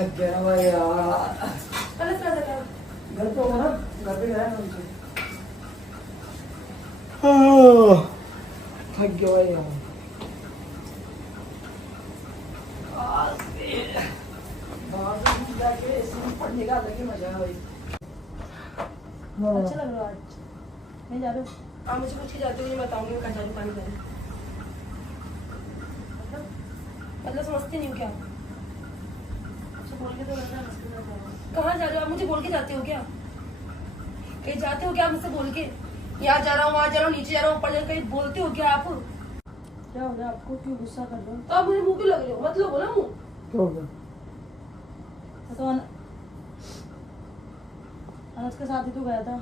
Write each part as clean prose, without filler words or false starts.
थक गया भाई यार। घर पे हो ना, घर पे गया उनसे। थक गया भाई यार। जाके इसमें पढ़ने का अलग ही मजा है भाई। अच्छा लग रहा है आज। नहीं जा रहे हो? आप मुझे पूछ के जाते हो, ये बताऊंगी मैं कहाँ जा रही हूँ, कहाँ नहीं जा रही। मतलब समझते नहीं हो क्या? अच्छा बोल के तो लग रहा है मस्ती ना करो। कहाँ जा रहे हो आप? मुझे बोल के जाते हो क्या? कहीं जाते हो क्या मुझसे बोल के? यहाँ जा रहा हूँ, वहाँ जा रहा हूँ, नीचे जा रहा हूँ, ऊपर जा रहा हूँ, कहीं बोलते हो क्या आप? क्या हो गया आपको? क्यों गुस्सा कर रहे हो? तो आप मुझे मुँह क्यों लग रहे हो? मत लो ना मुँह। क्या हो गया? तो अनस के साथ ही तो गया था।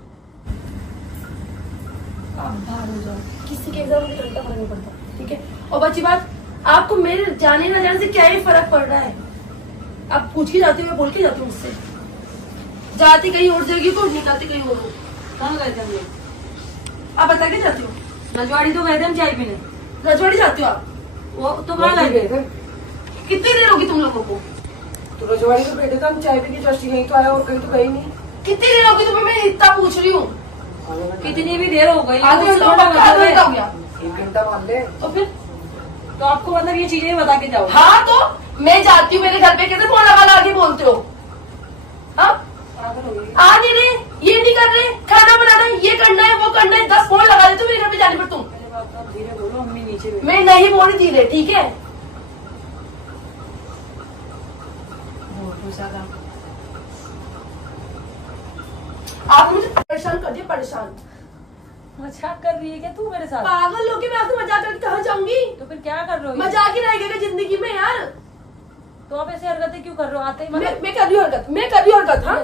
आप बाहर हो जाओ, किसी के एग्जाम में घंटा फर्क नहीं पड़ता, ठीक है? और बच्ची बात, आपको मेरे जाने ना जाने से क्या ही फर्क पड़ रहा है? आप पूछ के जाती हो, मैं बोल के जाती हूँ मुझसे। जाती कहीं और जाएगी तो निकलती कहीं और हो। कहाँ गए थे हम लोग? आप बता के जाती हो? रजवाड़ी तो गए थे हम चाय पीने। रजवाड़ी जाती हो आप? वो तो कहाँ गए थे? कितनी देर होगी तुम लोगों को? तो रजवाड़ी में बैठे थे हम चाय पी के, जस्ट यहीं तो आया और कहीं तो गई नहीं। कितनी देर होगी तुम्हें? मैं इतना पूछ रही हूँ। कितनी भी देर हो गई? आधा घंटा हो गया। 1 घंटा मान ले। तो फिर तो आपको मतलब ये चीजें बता के जाओ? हाँ, तो मैं जाती हूँ मेरे घर पे, कैसे फोन लगा के बोलते हो? हाँ, आ नहीं रहे, ये नहीं कर रहे, खाना बनाना है, ये करना है, वो करना है, 10 फोन लगा देते हो मेरे घर पे जाने पर तुम। धीरे बोलो, अम्मी नीचे। मैं नहीं बोल रही धीरे, ठीक है? आप मुझे परेशान कर दिए, परेशान। मजाक कर रही है क्या तू मेरे साथ? पागल लोग, मैं आपसे मजाक करके कहाँ जाऊंगी? तो फिर क्या कर रहे हो? मजाक ही रहेगा जिंदगी में यार। तो आप ऐसे हरकतें क्यों कर रहे हो? आते ही मतलब मैं कर रही हूँ हरकत, मैं कर रही हूँ हरकत। हाँ,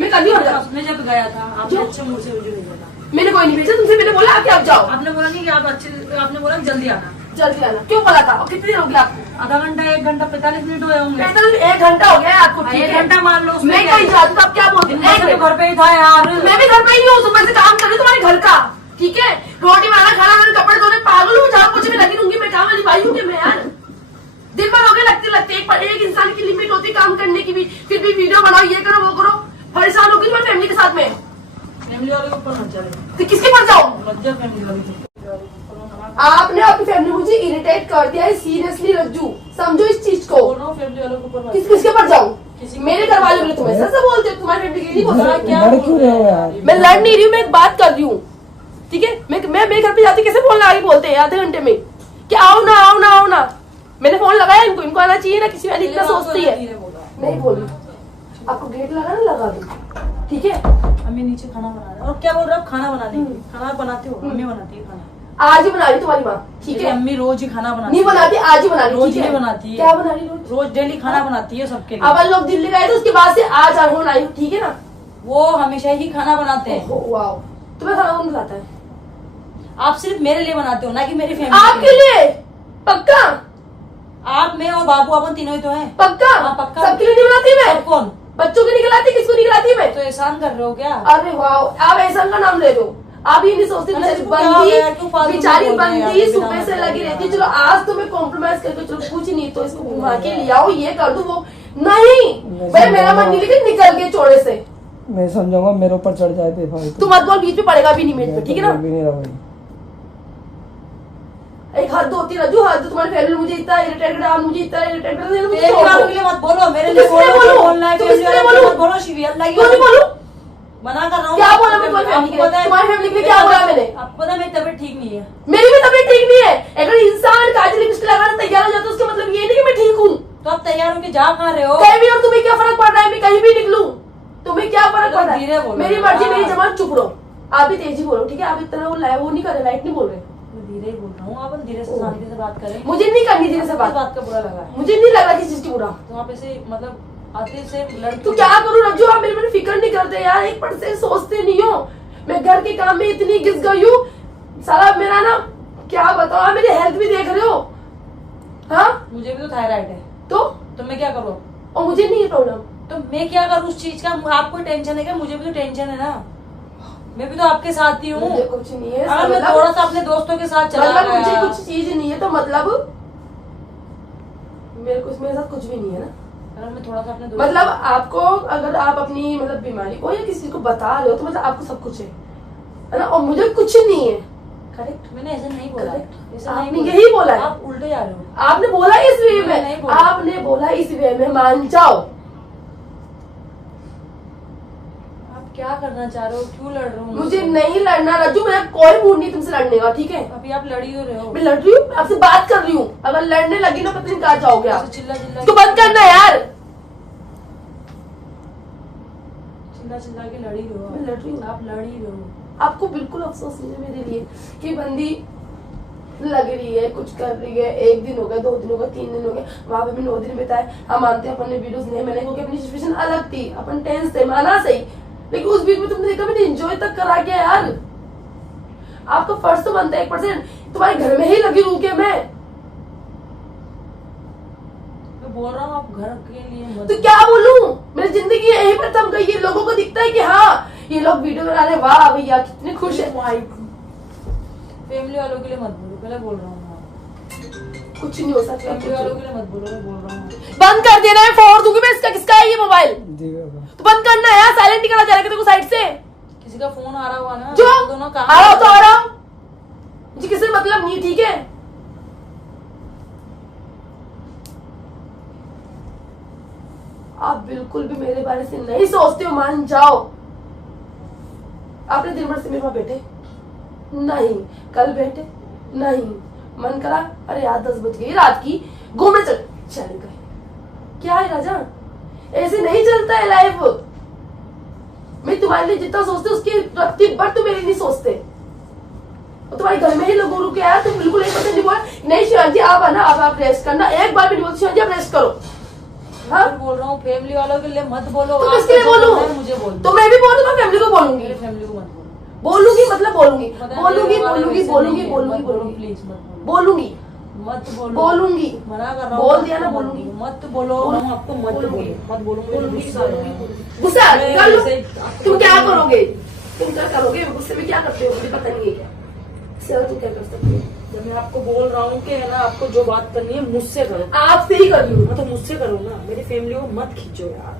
मैं कर रही हूँ हरकत। आपने जब गया था आपने अच्छे मुंह से मुझे भेजा था। मैंने कोई नहीं भेजा तुमसे, मैंने बोला कि आप जाओ। आपने बोला नहीं कि आप अच्छे, आपने बोला जल्दी आना। जल्दी आना क्यों बोला था? और कितनी देर हो गई आपको? आधा घंटा, 1 घंटा 45 मिनट हुए होंगे। 1 घंटा हो गया आपको, ठीक है? 1 घंटा मान लो। मैं कहीं जाती तो आप क्या बोलते? घर पे ही था यार। मैं भी घर पे ही हूँ, सुबह से काम कर रही हूँ तुम्हारे घर का, ठीक है? रोटी बनाना, खाना बनाना, कपड़े धोने, पागल हूँ, झाड़ू पोछे में लगी रहूंगी मैं। काम वाली भाई हूँ मैं यार। दिन भर हो गए लगते एक इंसान की लिमिट होती है काम करने की भी, फिर भी वीडियो बनाओ, ये करो वो करो, परेशान होगी तुम्हारी फैमिली के साथ में। फैमिली वाले के ऊपर मत जा। तो किसके पास जाऊँ? फैमिली वाले आपने आपकी फैमिली मुझे इरिटेट कर दिया है, सीरियसली रज्जू, समझो इस चीज को। फैमिली वालों के ऊपर किसके पर जाऊँ? मेरे घर वाले बोले तुम्हें ऐसा बोलते हो, तुम्हारी फैमिली के लिए नहीं बोलते। क्या लड़ क्यों रहे हो यार? मैं लड़ नहीं रही हूँ, मैं एक बात कर रही हूँ, ठीक है? मैं मेरे घर पे जाती कैसे फोन लगा के बोलते हैं आधे घंटे में कि आओ ना आओ ना आओ ना। मैंने फोन लगाया इनको, इनको आना चाहिए ना, किसी वाली इतना सोचती है। नहीं बोली, आपको गेट लगा ना, लगा दो, ठीक है? अम्मी नीचे खाना बना रहे हैं। और क्या बोल रहे हो? खाना बनाने की? खाना बनाते हो? अम्मी बनाती है खाना? आज ही बना रही तुम्हारी माँ, ठीक है? अम्मी रोज ही खाना बनाती नहीं बनाती, आज ही बना रही, रोज ठीक नहीं है? बनाती है। क्या बना रही रोज? रोज डेली खाना बनाती है सबके लिए। अब लोग दिल्ली गए थे, उसके बाद से आज होना आई, ठीक है ना? वो हमेशा ही खाना बनाते हैं। वाओ, तुम्हें खाना कौन बनाता है? आप सिर्फ मेरे लिए बनाते हो, ना कि मेरी फैमिली आपके लिए? पक्का? आप, मैं और बाबू अपन तीनों ही तो हैं। पक्का? हाँ, पक्का। सबके लिए नहीं बनाती मैं? सब कौन? बच्चों की निकलाती, किसको निकलाती मैं? तो एहसान कर रहे हो क्या? अरे वाह, आप एहसान का नाम ले लो। आप ये नहीं सोचते बेचारी बंदी सुबह से लगी रहती है। चलो आज तो मैं कॉम्प्रोमाइज करके, चलो कुछ नहीं तो इसको घुमा के ले आओ, ये कर दूं, वो नहीं भाई, मेरा मन नहीं, लेकिन निकल गए चौड़े से। मैं समझाऊंगा, मेरे ऊपर चढ़ जाए थे भाई। तू मत बोल, बीच में पड़ेगा भी नहीं मेरे पे, ठीक है ना? भी नहीं रहा भाई। एक हद होती है रज्जू, हद। तुम्हारी फैमिली मुझे इतना इरिटेट कर, मुझे इतना इरिटेट कर, मत बोलो मेरे लिए, बोलना है बोलो शिवी, अल्लाह की नहीं बोलू, मना कर रहा हूँ। क्या बोला मैं तुम्हारी फैमिली के लिए? तुम्हारी फैमिली के लिए क्या बोला मैंने? आपको पता है मेरी तबीयत ठीक नहीं है। मेरी भी तबीयत ठीक नहीं है। अगर इंसान काजल लिपस्टिक लगाने तैयार हो जाता है, उसका मतलब ये नहीं कि मैं ठीक हूँ। तो आप तैयार होके जा कहाँ रहे हो? कहीं भी, और तुम्हें क्या फर्क पड़ रहा है? मैं कहीं भी निकलूं, तुम्हें क्या फर्क पड़ रहा धीरे है? बोलो। मेरी मर्जी, मेरी जबान, चुप रहो। आप भी तेजी बोलो, ठीक है? आप इतना वो नहीं कर रहे, लाइट नहीं बोल रहे। मैं धीरे ही बोल रहा हूँ, आप धीरे से शांति से बात करें। मुझे नहीं करनी धीरे से बात का बुरा लगा है? मुझे नहीं लगा किसी चीज की बुरा। तो आप ऐसे मतलब आते से तो क्या करूँ रज्जू? आप मेरी फिक्र नहीं करते यार, 1% सोचते नहीं हो। मैं घर के काम में इतनी घिस गई हूँ, सारा मेरा ना क्या बताओ, मेरी हेल्थ भी देख रहे हो? हाँ, मुझे भी तो थायराइड है। तो मैं क्या करूँ? और मुझे नहीं है प्रॉब्लम, तो मैं क्या करूँ उस चीज का? आपको टेंशन है क्या? मुझे भी तो टेंशन है ना, मैं भी तो आपके साथ ही हूँ। मुझे कुछ नहीं है। अगर मैं थोड़ा सा अपने दोस्तों के साथ चला मतलब गया, मुझे कुछ चीज नहीं है तो मतलब मेरे साथ कुछ भी नहीं है ना? अगर मैं थोड़ा सा अपने दोस्त मतलब आपको अगर आप अपनी मतलब बीमारी को या किसी को बता रहे हो तो मतलब आपको सब कुछ है ना, और मुझे कुछ नहीं है। करेक्ट? मैंने ऐसे नहीं बोला, करेक्ट, ऐसे आपने नहीं बोला। यही बोला है। आप उल्टे जा रहे हो। आपने बोला इस वे मैं नहीं में, बोला। आपने बोला इस वे में, मान जाओ। आप क्या करना चाह रहे हो, क्यों लड़ रहे हो मुझे मुझसे? नहीं लड़ना राजू, मेरा कोई मूड नहीं तुमसे लड़ने का, ठीक है? अभी आप लड़ी तो रहे हो। मैं लड़ रही हूँ, आपसे बात कर रही हूँ। अगर लड़ने लगी ना पता नहीं कहाँ जाओगे आप। चिल्ला चिल्ला इसको बंद करना यार। चिल्ला चिल्ला के लड़ी रहे हो। मैं लड़ रही हूँ। आप लड़ ही रहे हो। आपको बिल्कुल अफसोस नहीं है मेरे लिए कि बंदी लग रही है, कुछ कर रही है। 1 दिन हो गया, 2 दिन हो गए, 3 दिन हो गए, वहां पे भी 9 दिन बिताए। हम मानते हैं अपन ने वीडियोस नहीं मैंने, क्योंकि अपनी सिचुएशन अलग थी, अपन टेंस थे, माना सही, लेकिन उस बीच में तुमने कभी एंजॉय तक करा क्या यार? आपका फर्ज तो बनता है 1%। तुम्हारे घर में ही लगी रहूं क्या मैं? मैं बोल रहा हूँ आप घर के लिए मत। तो क्या बोलूं? मेरी जिंदगी यही पर थम गई है। लोगों को दिखता है कि हाँ ये लोग वीडियो बना रहे, वाह भैया कितने खुश है। फैमिली वालों के लिए मत बोलो, पहले बोल रहा हूँ। कुछ नहीं हो सकता। फैमिली वालों के लिए मत बोलो, मैं बोल रहा हूँ। बंद कर देना है, फोड़ दूंगी मैं इसका। किसका है ये मोबाइल? तो बंद करना है यार, साइलेंट निकला जा रहा है तेरे को साइड से। किसी का फोन आ रहा हुआ ना, जो दोनों आ रहा हो तो आ रहा हो, मुझे किसी से मतलब नहीं, ठीक है? आप बिल्कुल भी मेरे बारे से नहीं सोचते हो, मान जाओ। आपने दिन भर से मेरे वहां बैठे नहीं, कल बैठे नहीं, मन करा अरे यार 10 बज गई रात की, घूमने चले गए। क्या है राजा, ऐसे नहीं चलता है लाइफ। मैं तुम्हारे लिए जितना सोचते उसकी रत्ती भर तुम मेरे लिए नहीं सोचते। और तुम्हारे घर में ही लोगों रुके यार, तुम बिल्कुल 1% नहीं बोला। नहीं शिवाजी आप आना, अब आप रेस्ट करना। एक बार भी नहीं बोलते शिवाजी आप रेस्ट करो। हाँ बोल रहा हूँ फैमिली वालों के लिए मत बोलो। तो किसके लिए बोलूं? मुझे बोल तो मैं भी बोलूंगा, फैमिली को बोलूंगी। मेरी फैमिली को मत बोलो। बोलूंगी मतलब बोलूंगी, पता है बोलूंगी मेरे वाले बोलूंगी वैसे बोलूंगी नहीं है, बोलूंगी मत बोलो, बोलूंगी प्लीज मत बोलो। बोलूंगी मत बोलो, बोलूंगी मना कर रहा हूँ। बोल दिया ना, बोलूंगी। मत बोलो, बोल- मैं आपको मत बोलूंगी। बोलो, मत बोलो, मुझे गुस्सा आ रहा है। गुस्सा मैं कर लो। ऐसे ही आपको तुम क्या पता नहीं। करोगे? तुम क्या करोगे? गुस्से में क्या करते हो मुझे पता नहीं है क्या। इससे तुम क्या कर सकते हो? जब मैं आपको बोल रहा हूँ कि है ना, आपको जो बात करनी है मुझसे करो। आपसे ही कर रही हूँ। हाँ तो मुझसे करो ना, मेरी फैमिली को मत खींचो यार,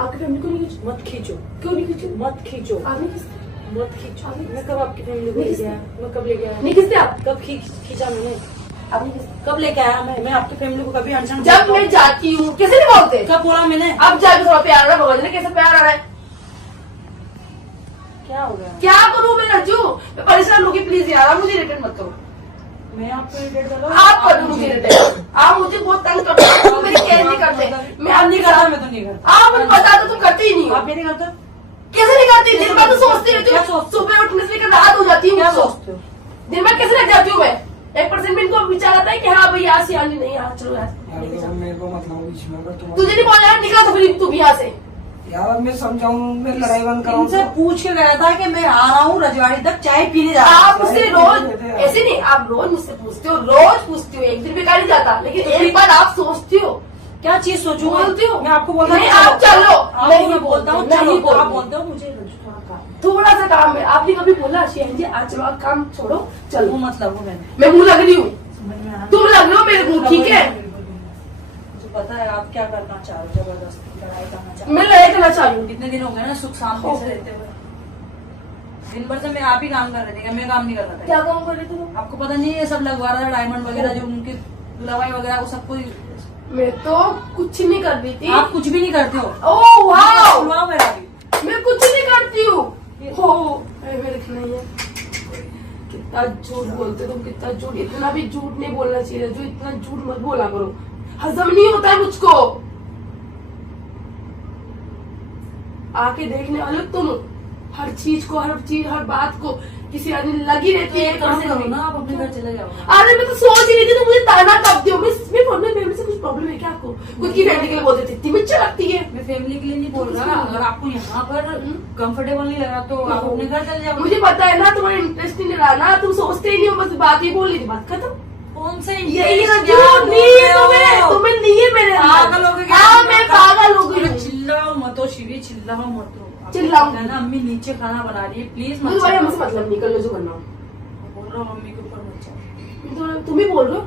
आपकी फैमिली को नहीं खींचो? मत खींचो, क्यों नहीं खींचो? मत खींचो, आपने खींचते? मत खींचो। मैं कब आपकी फैमिली को लेके आया? मैं कब लेके आया? नहीं खींचते आप? कब खींचा मैंने? आपने खींचते? कब लेके आया मैं आपकी फैमिली को? कभी अड़चन जब मैं जाती हूँ कैसे नहीं बोलते? कब बोला मैंने? अब जाके थोड़ा प्यार आ रहा है, भगवान ने कैसे प्यार आ रहा है? क्या हो गया? क्या करूँ मैं रज्जू? मैं परेशान होगी, प्लीज यार आप मुझे इरिटेट मत करो। मैं आपको इरिटेट कर रहा हूँ? आप कर दो मुझे इरिटेट। आप मुझे बहुत तंग करते हो, तुम मेरी केयर नहीं करते। मैं आप आप नहीं करता, मैं तो नहीं करता। आप मुझे बता दो, तुम करते ही नहीं हो। आप ये नहीं करते? कैसे नहीं करती? दिन भर तो सोचती रहती क्या हूँ, सोचते हो? सुबह उठने से लेकर रात हो जाती हूँ। क्या मुझको। सोचते हो? दिन भर कैसे लग जाती हूँ मैं? 1% में इनको विचार आता है कि हाँ भाई यहाँ से आनी नहीं, यहाँ चलो यहाँ से। मेरे को मतलब बीच में अगर तुम तुझे नहीं बोला यार, निकला तो फिर तू भी यहाँ से। यार अब मैं समझाऊं, मैं लड़ाई बंद कराऊं इनसे पूछ के गया था कि मैं आ रहा हूँ रजवाड़ी तक चाय पीने जा रहा आप मुझसे रोज ऐसे नहीं, आप रोज मुझसे पूछते हो, रोज पूछते हो, एक दिन बेकार नहीं जाता, लेकिन एक बार आप सोचती हो। क्या चीज सोचूं? बोलती हो? मैं आपको बोलता नहीं, आप चलो। नहीं, मैं बोलता हूँ नहीं चलो, बोलती। आप बोलते हो मुझे थोड़ा काम। थोड़ा सा काम है। आपने कभी बोला शिवाजी जी आज चलो, आप काम छोड़ो वो चलो? मतलब वो मैंने मैं मुंह लग रही हूँ, समझ में आया। तुम लग रहे हो मेरे मुंह, ठीक है? मुझे पता है आप क्या करना चाह रहे हो, जबरदस्ती लड़ाई करना चाह रहे मैं लड़ाई करना चाह रही हूँ। कितने दिन हो गए ना सुख शांति से रहते हुए। दिन भर से मैं आप ही काम कर रहे थे, मैं काम नहीं कर रहा था। क्या काम कर रही थी तुम? आपको पता नहीं है ये सब लगवा रहा था डायमंड वगैरह, जो उनकी दवाई वगैरह वो सब कुछ। मैं तो कुछ नहीं कर रही थी। आप कुछ भी नहीं करते हो। ओह वाओ, सुनाओ मेरा भी। मैं कुछ नहीं करती हूँ। हो मेरे नहीं है। कितना झूठ बोलते तुम, कितना झूठ। इतना भी झूठ नहीं बोलना चाहिए जो, इतना झूठ मत बोला करो, हजम नहीं होता है मुझको। आके देखने वाले हो तुम, हर चीज को, हर बात को किसी आदमी लगी रहती है। काम करो ना, आप अपने घर चले जाओ। अरे मैं तो सोच ही रही थी, तो मुझे ताना कब दो। मैं फैमिली से कुछ प्रॉब्लम है क्या आपको? खुद की फैमिली के लिए बोलते थे, इतनी मिर्चा लगती है। मैं फैमिली के लिए नहीं बोल रहा, अगर आपको यहाँ पर कंफर्टेबल नहीं लगा तो आप अपने घर चले जाओ। मुझे पता है ना तुम्हारा इंटरेस्ट नहीं रहा ना, तुम सोचते ही नहीं हो, बस बात ही बोल रही थी, बात खत्म। कौन से यही ना जो नहीं है तुम्हें नहीं है मेरे पागल हो गए क्या? हाँ मैं पागल हो गई हूँ। चिल्लाओ मत हो शिवी, चिल्लाओ मत हो। चिल्लाऊंगी ना, अम्मी नीचे खाना बना रही है, प्लीज मुझे मत भाई चिल्लाओ। हमसे मतलब नहीं, कर लो जो करना हो। बोल रहा हूँ अम्मी के ऊपर मत जाओ। तुम ही बोल रहे हो,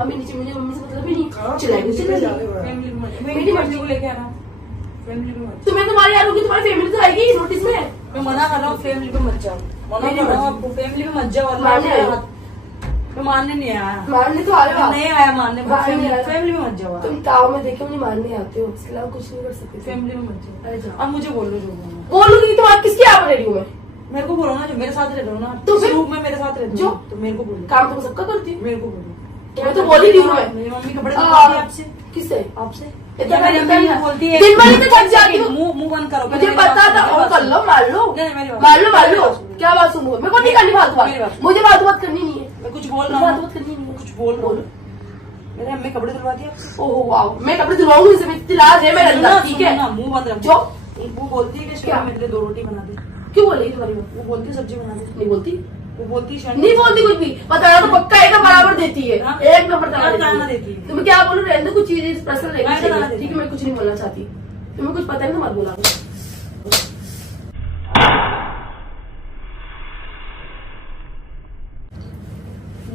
अम्मी नीचे, मुझे मम्मी से मतलब ही नहीं, हाँ, चिल्लाएगी चिल्लाएगी। फैमिली को मत, मेरी मेरी मर्जी। फैमिली को लेके आना, फैमिली को मत। तो मैं तुम्हारी यार होगी, तुम्हारी फैमिली तो आएगी नोटिस में। मैं मना कर रहा हूँ, फैमिली पे मत जाओ, मना कर रहा हूँ आपको, फैमिली पे मत जाओ। मानने आए हो? मैं मानने नहीं आया, मारने तो आ रहे हो मैं आप। नहीं आया मानने, मारने आया। फैमिली में मत जाओ, तुम ताव में देखे मुझे मारने आते हो, इसके अलावा कुछ नहीं कर सकते। फैमिली में मत जाओ। अरे जाओ। अब मुझे बोलो जो बोलना, बोलूंगी तो आप किसकी आप रेडी हूँ मैं? मेरे को बोलो ना, जो मेरे साथ रह रहो ना, तो तो फिर- रूप में मेरे साथ रह जो? तो मेरे को बोलो, काम तो मैं सबका करती हूँ। मेरे को बोलो। मैं तो बोल ही रही हूँ मैं। मेरी मम्मी कपड़े धुलवाती है आपसे, किससे? आपसे इतना या मेरी पता अम्मी है। बोलती है दिन भर ही तो थक जाती हूँ। मुंह बंद करो, मुझे मेरी बात पता सुनो, था, मेरी और बात कर सुनो। लो, मार लो, नहीं, नहीं, मेरी बात मार लो, सुनो, मार मेरी लो। बात सुनो। क्या बात सुनूं? मेरे को नहीं करनी फालतू मेरी बात बात, सुनो। मुझे फालतू बात करनी नहीं है। मैं कुछ बोल मुझे रहा फालतू हूँ, बात करनी नहीं है। कुछ बोल रहा हूँ। मेरे अम्मी कपड़े धुलवाती है आपसे? ओहो वाओ, मैं कपड़े धुलवाऊंगी, इसमें इतनी लाज है मेरे अंदर, ठीक है? सुनो ना, मुंह बंद रखो। जो? वो बोलती है कि क्या? शाम मेरे लिए 2 रोटी बना दे, क्यों बोलेगी तुम्हारी बात? वो बोलती है सब्जी बना दे, नहीं बोलती, वो बोलती है नहीं बोलती कुछ भी। बताना तो पक्का है, बराबर देती है, हाँ? एक नंबर क्या ताना ताना देती देती है। है? तुम्हें क्या बोलूं, रहने दो, कुछ चीजें पर्सनल क्या ताना नहीं, देती ठीक है? है? मैं कुछ नहीं बोलना चाहती, तुम्हें कुछ पता है तो मत बोला।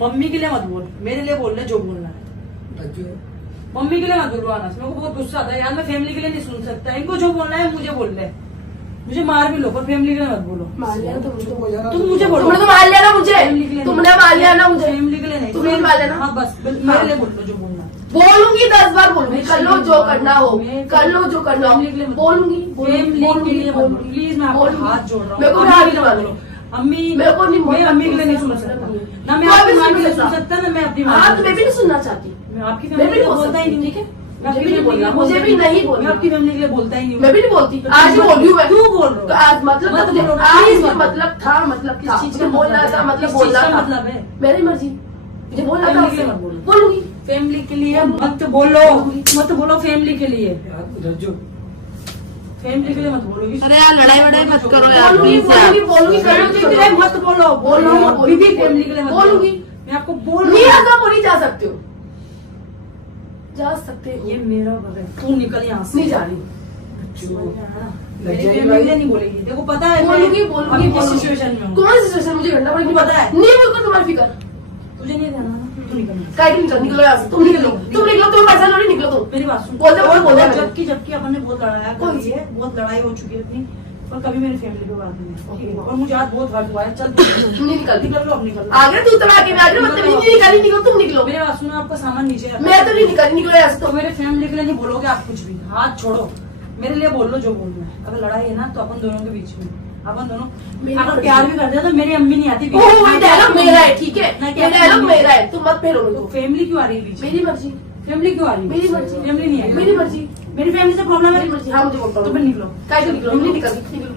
मम्मी के लिए मत बोल, मेरे लिए बोल ले जो बोलना है। रज्जू मम्मी के लिए मत बोलवाना, मेरे को बहुत गुस्सा आता है यार, मैं फैमिली के लिए नहीं सुन सकता, इनको जो बोलना है मुझे बोल ले, मुझे मार भी लो पर फैमिली के लिए मत बोलो। मार लिया ना तुम, चुप हो जाना, तुम मुझे बोलो। तुमने तो मार लिया ना मुझे, फैमिली के लिए तुमने मार लिया ना मुझे, फैमिली के लिए नहीं, तुमने मार लिया ना। हाँ बस मेरे लिए बोल लो जो बोलना है। बोलूंगी 10 बार बोलूंगी, कर लो जो करना हो, मैं- कर लो जो करना हो, फैमिली के लिए मत बोलूंगी फैमिली के लिए मत बोलो, प्लीज मैं आपको बोलूंगी। हाथ जोड़ रहा हूँ। मेरे को अम्मी हाथ के लिए जोड़ मत बोलो। अम्मी मेरे को नहीं, मैं अम्मी के लिए नहीं सुन मतलब सकता, नहीं है। ना मैं कोई आपकी भी माँ के सुन लिए सकता। सुन सकता, ना मैं अपनी माँ हाँ के तो लिए मैं भी नहीं सुनना चाहती, मैं आपकी मैं फैमिली भी के लिए बोल बोलता ही सकती, नहीं, ठीक है? मैं मुझे आपकी भी नहीं फैमिली के लिए बोलना, मुझे भी बोलता नहीं मैं बोलना, आपकी फैमिली के लिए बोलता ही नहीं हूँ। मैं भी नहीं बोलती, आज ही बोल रही हूँ मैं। क्यों बोल रहे हो? तो आज मतलब मत मुझे- बोलो, आज please ये मत बोलो। मतलब था, मतलब किस था, चीज मुझे का बोलना मतलब था, है? मतलब किस बोलना चीज का था, मतलब है? मेरी मर्जी, मुझे बोलना था फैमिली के लिए उससे। मत बोलो। बोलूंगी, फैमिली के लिए मत बोलो, मत बोलो फैमिली के लिए, रज्जू फैमिली के लिए मत बोलो। अरे यार लड़ाई वड़ाई मत करो यार, बोलूंगी, प्लीज यार। बोलूंगी, फैमिली के लिए मत बोलो, बोलो बोलूंगी, बीबी फैमिली के लिए मत बोलो। बोलूंगी। मैं आपको बोल नहीं रही हूँ। आता, नहीं जा सकते हो, जा सकते हो, ये मेरा घर है, तू निकल यहाँ से। नहीं जा रही, मेरी फैमिली के लिए नहीं बोलेगी, देखो पता है मैं बोलूंगी, अभी बोलूंगी, किस सिचुएशन में हूँ। कौन सी सिचुएशन मुझे घंटा तुमको पता है? नहीं, मुझको तुम्हारी फिक्र, तुझे नहीं रहना ना, तू निकल। काय की निकलो यहाँ से, तुम निकलो, तुम पैसा लो, नहीं निकलो तुम। मेरी बात सुन, बोलते बोलते बोलते मैंने। जबकि अपन ने बहुत लड़ाया कौन करी सी? है, बहुत लड़ाई हो चुकी है अपनी, पर कभी मेरी फैमिली पे बात नहीं है, ठीक है? और मुझे आज बहुत हर्ट हुआ है, चल तू नहीं निकलती, निकल लो, अब निकल लो। आगे तू तब आगे, मैं आगे मतलब नहीं निकाली, निकलो, तुम निकलो, मेरी बात सुनो, आपका सामान नीचे रखो। मैं तो नहीं निकाली, निकलो यहाँ से तो मेरे फैमिली के लिए नहीं बोलोगे आप कुछ भी, हाथ छोड़ो, मेरे लिए बोल लो जो बोलना है। अगर लड़ाई है ना तो अपन दोनों के बीच में, अपन दोनों मेरी अगर मर्जी। प्यार भी करते हैं तो मेरी अम्मी नहीं आती। ओ वो डायलॉग मेरा है, ठीक है? ना कि ये अपनी डायलॉग मम्मी। मेरा है, तुम मत फेरो तो मुझको। फैमिली क्यों आ रही है बीच में? मेरी मर्जी, फैमिली क्यों आ रही है? मेरी मर्जी, फैमिली नहीं है, मेरी मर्जी, मेरी फैमिली से प्रॉब्लम है। मेरी मर्जी, हाँ मुझे बोलता तो फिर निकलो, काय से निकलो, नहीं निकलती, निकलो,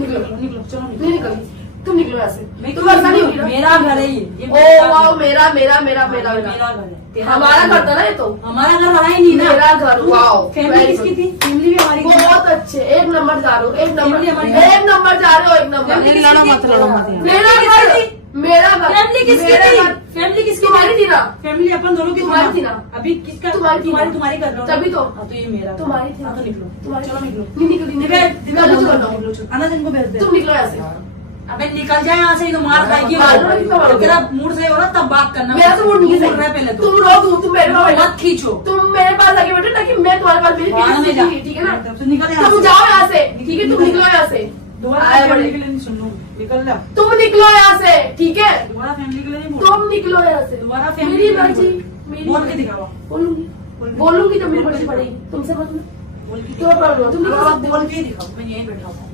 निकलो, निकलो, चलो नहीं निकलती, तुम निकलो यहाँ से, मैं तुम ऐसा नहीं होगी ना। मेरा घर है ये ओ वाओ, मेरा मेरा मेरा मेरा मेरा मेरा घर है, तेरा हमारा घर घर था ना ये तो, हमारा घर बना ही नहीं ना। मेरा घर, वाओ, फैमिली very किसकी good। थी? फैमिली भी हमारी थी। बहुत अच्छे, एक नंबर जा रहे हो, एक नंबर, फैमिली हमारी- एक नंबर जा रहे हो, एक नंबर। फैमिली लड़ो मत, लड़ो मत यार। मेरा किसकी घर, थी? मेरा घर, फैमिली किसकी मेरा थी? घर। फैमिली किसकी तुम्हारी थी ना, फैमिली अपन दोनों की तुम्हारी थी ना। अभी किसका? तुम्हारी थी ना। तुम्हारी कर रहा हूँ। तभी तो। हाँ, तो ये मेरा घर। तुम्हारी थी। हाँ, तो निकलो, तुम्हारी चलो निकलो। नहीं निकली, निकलो, आना जिनको भेज दे। तुम निकलो ऐसे, अबे निकल जाए यहाँ से, ये तो मार खाएगी। मार लो, कितना मारोगे? जब तेरा मूड सही हो रहा तब बात करना। मेरा तो मूड नहीं तू है बोल रहा है पहले तो। तुम रोक, तुम मेरे पास मत बैठो, खींचो। तुम मेरे पास आके बैठो ताकि मैं तुम्हारे पास, मेरी बाहर में फीलिंग्स जा। ठीक है, ठीक है ना? तो निकल यहाँ तुम से। जाओ यहाँ से, ठीक है? तुम निकलो यहाँ से, दोबारा आए फैमिली बड़े, के लिए नहीं सुन लो, निकल जा। तुम निकलो यहाँ से, ठीक है? दोबारा फैमिली के लिए नहीं बोल। तुम निकलो यहाँ से, दोबारा family मेरी के लिए मर्जी, बोल। मेरी बोल के मर्जी। दिखाओ। बोलूंगी, बोलूंगी तो मेरी मर्जी पड़ेगी, तुमसे मतलब बोल के क्यों पढ़ रहे हो? तुम निकल दिखाओ। सकते हो। बोल के दिखाओ, मैं यहीं बैठा हूँ।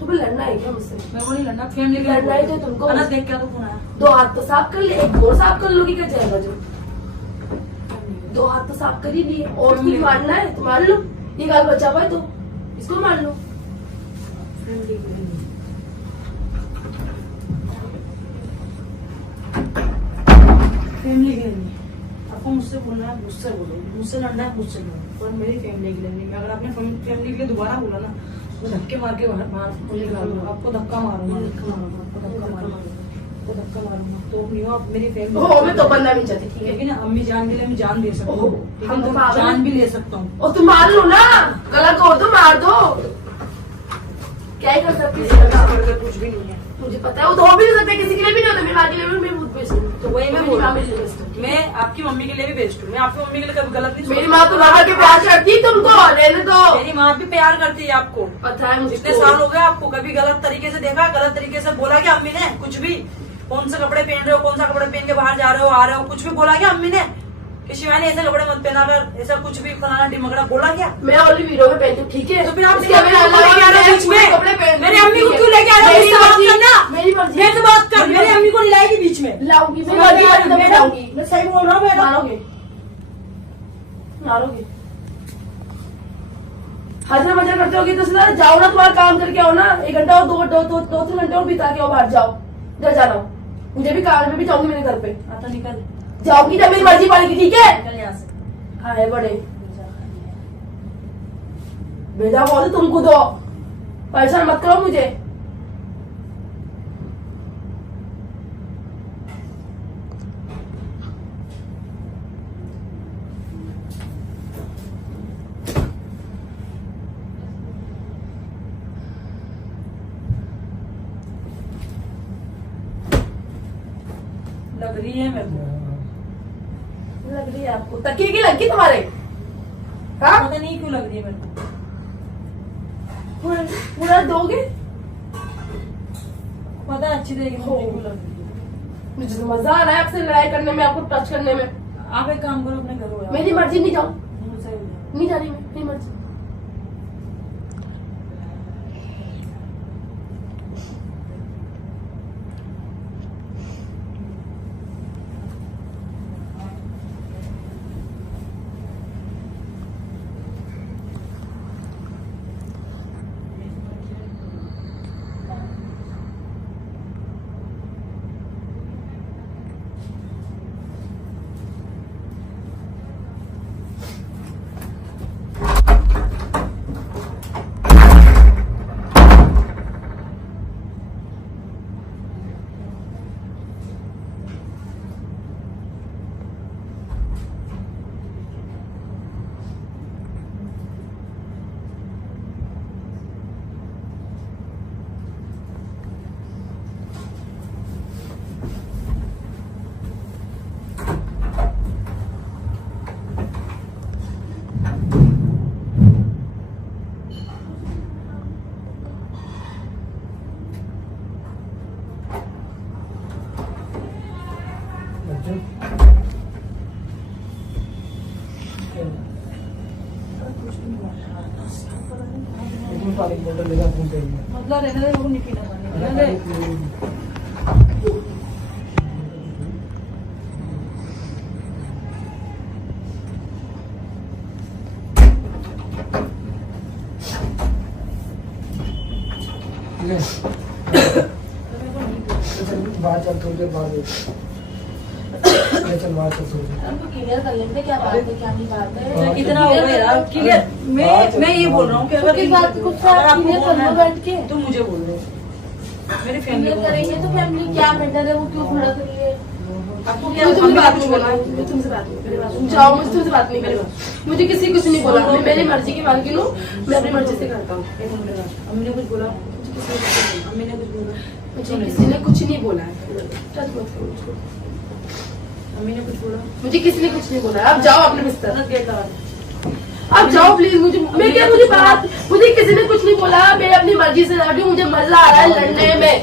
तुम्हें लड़ना है क्या मुझसे? मैं बोली लड़ना फैमिली के लिए लड़ना है बोल। तो तुमको- अनस देख क्या तो फोन आया। 2 हाथ तो साफ कर ले, एक और साफ कर लोगी क्या जाएगा जो? 2 हाथ तो साफ कर ही लिए, और कुछ मारना है तो मार लो, ये गाल बचा हुआ है तो इसको मार लो। फैमिली के लिए नहीं। फैमिली के लिए नहीं। आपको मुझसे बोलना है मुझसे बोलो, मुझसे लड़ना है मुझसे लड़ो, पर मेरी फैमिली के लिए नहीं। मैं अगर आपने फैमिली के लिए दोबारा बोला ना तो धक्के मार के बाहर मुझे निकालूंगा, आपको धक्का मारूंगा, धक्का मारूंगा, आपको धक्का मारूंगा, आपको धक्का मारूंगा। तो नहीं हो आप मेरी फैमिली। हो मैं तो बनना भी चाहती, ठीक है? लेकिन अम्मी जान के लिए मैं जान दे सकता हूँ, ओहो, ठीक हम है? तो तो पागल जान हैं। भी ले सकता हूँ। और तुम मार लो ना, गलत हो तो मार दो, क्या ही कर सकती है? करके कुछ भी नहीं है। मुझे पता है वो धो भी नहीं सकते, किसी के लिए भी नहीं होता, मेरी माँ के लिए भी मैं बहुत बेस्ट हूँ। तो वही मैं मेरी बोल रहा माँ मेरे लिए हूँ, बेस्ट है। मैं आपकी मम्मी के लिए भी बेस्ट हूँ, मैं आपकी मम्मी के लिए कभी गलत नहीं मेरी सोचती। माँ तो लगा के प्यार करती है तुमको, रहने दो। मेरी माँ भी प्यार करती है आपको, पता है इतने मुझको। साल हो गए आपको, कभी गलत तरीके से देखा, गलत तरीके से बोला क्या अम्मी ने? कुछ भी? कौन से कपड़े पहन रहे हो, कौन सा कपड़े पहन के बाहर जा रहे हो, आ रहे हो, कुछ भी बोला क्या अम्मी ने कि शिवानी ऐसे कपड़े मत पहना कर, ऐसा कुछ भी फलाना टिमकड़ा बोला क्या? मैं ओनली वीडियो में पहनती हूँ, ठीक है? तो फिर आप उसके अलावा लेके आ रहे हो बीच में? कपड़े पहन मेरी अम्मी को क्यों लेके आ रहे हो? मेरी मुझसे बात मर्जी, करना। मेरी मर्जी। मेरे से बात कर, मेरी अम्मी को नहीं लाएगी बीच में। लाऊंगी, मेरी मर्जी वाली तभी मैडम, लाऊंगी। मैं सही बोल रहा हूँ मैडम। मारोगे मारोगे हजर मजर करते होगी तो सीधा जाओ ना, तुम्हारा काम करके आओ ना, 1 घंटा और 2-3 घंटे और बिता के आओ, बाहर जाओ, जब जाना मुझे भी काम में भी जाऊंगी मेरे घर पे, आता निकल, जाऊंगी जब मेरी मर्जी पड़ेगी, ठीक है? निकल यहाँ से। हाँ है बड़े भेजा बोल तुमको दो, परेशान मत करो मुझे। लग रही है मेरे को, लग रही है आपको? तकिए की लगी तुम्हारे? हाँ पता नहीं क्यों लग रही है मेरे को। पूरा दोगे? पता है अच्छी तरीके से मुझे क्यों लग रही है। मुझे तो मजा आ रहा है आपसे लड़ाई करने में, आपको टच करने में। आप एक काम करो, अपने घर हो जाओ। मेरी मर्जी, नहीं जाऊँ, मुझसे हो जाओ। नहीं जा रही मैं, मेरी मर्जी। मतलब रहने दे, वो नहीं पीना पानी, रहने दे। बाहर चल, थोड़ी देर बाद चल, बाहर चल थोड़ी देर। हमको क्लियर कर लेते क्या बात है, क्या नहीं बात है। कितना हो गया यार, क्लियर। मैं ये बोल रहा हूँ कि अगर किस बात को कुछ अगर आपको क्लियर कर बोलना लो है, बैठ के। तो मुझे बोल दो, मेरी फैमिली क्लियर करेंगे तो फैमिली क्या मैटर है, वो क्यों खड़ा करिए? आपको क्या मुझे अम्मी बात कुछ नहीं बोला? बोला, मुझे तुमसे बात नहीं करी, जाओ, मुझे तुमसे बात नहीं करी, मुझे किसी कुछ नहीं बोला, मैं मेरी मर्जी की मालकिन हूँ, मैं अपनी मर्जी से करता हूँ। एक मिनट बाद। अम्मी ने कुछ बोला? अम्मी ने कुछ बोला? मुझे किसी ने कुछ नहीं बोला है, टच मत करो मुझको। अम्मी ने कुछ बोला? मुझे किसी ने कुछ नहीं बोला है, आप जाओ अपने बिस्तर, गलत गेट लगा दे। आप जाओ प्लीज। मुझे मैं क्या, मुझे बात, मुझे किसी ने कुछ नहीं बोला, मैं अपनी मर्जी से लड़ रही हूँ, मुझे मजा आ रहा है लड़ने में।